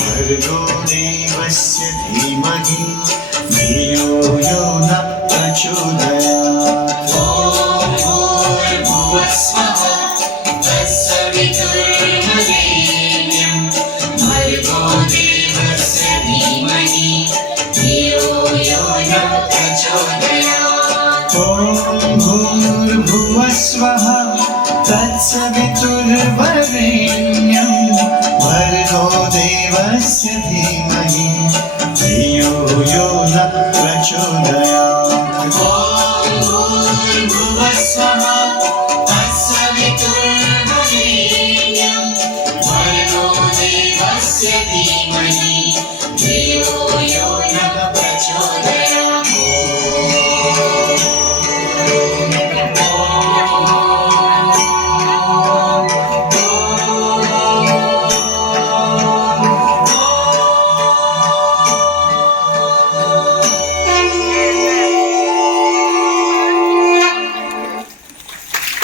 भर्गो देवस्य धीमहि धियो यो न प्रचोदयात्। ॐ भूर्भुवस्वः तत्सवितुर्वरेण्यं भर्गो देवस्य धीमहि धियो यो न प्रचोदयात्। ॐ भूर्भुवस्वः तत्सवितुर्वरेण्यं भर्गो देवस्य धीमहि धियो यो न प्रचोदयात्। ॐ भूर्भुवस्वः तत्सवितुर्वरेण्यं भर्गो देवस्य धीमहि धियो